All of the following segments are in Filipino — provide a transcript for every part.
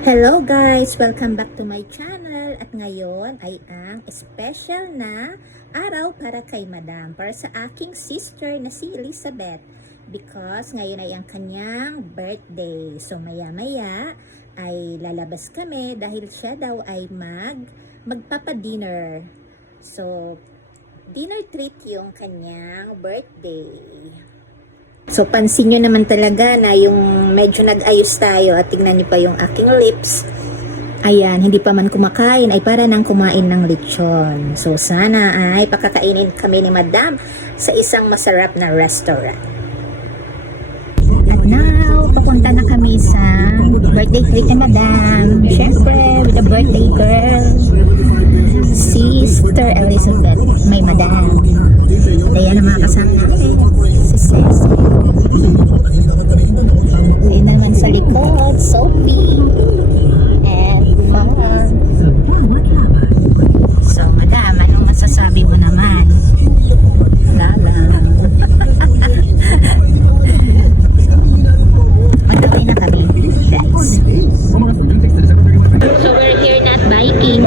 Hello guys! Welcome back to my channel. At ngayon ay ang special na araw para kay Madam, para sa aking sister na si Elizabeth, because ngayon ay ang kanyang birthday. So maya maya ay lalabas kami dahil siya daw ay magpapa-dinner. So dinner treat yung kanyang birthday. So, pansin nyo naman talaga na yung medyo nag-ayos tayo at tingnan nyo pa yung aking lips. Ayan, hindi pa man kumakain ay para nang kumain ng lechon. So, sana ay pakakainin kami ni Madam sa isang masarap na restaurant. At now, papunta na kami sa birthday treat ni Madam. Siyempre, with the birthday girl, Sister Elizabeth, may Madam. At ayan ang mga kasama natin. Si Ceci. Ayun naman sa likod, Sophie. And Mom. So, Madam, anong masasabi mo naman? Lala. Mataway na kami, guys. So, we're here at biking.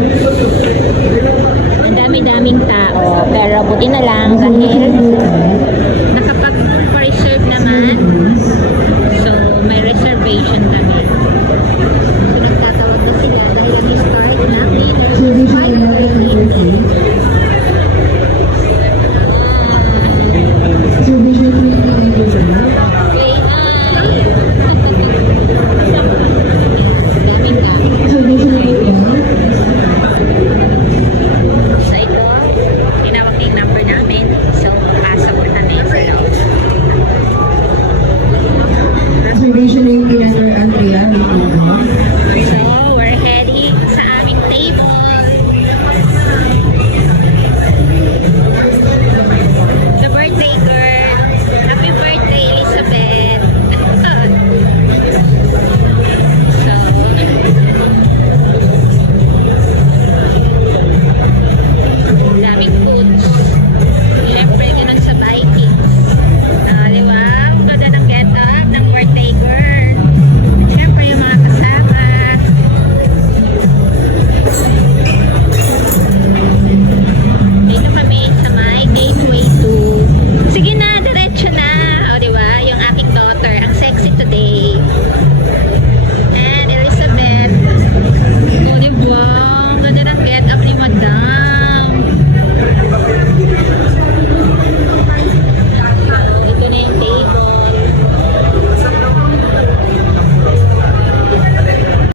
Ang dami-daming tao. Pero buti na lang dahil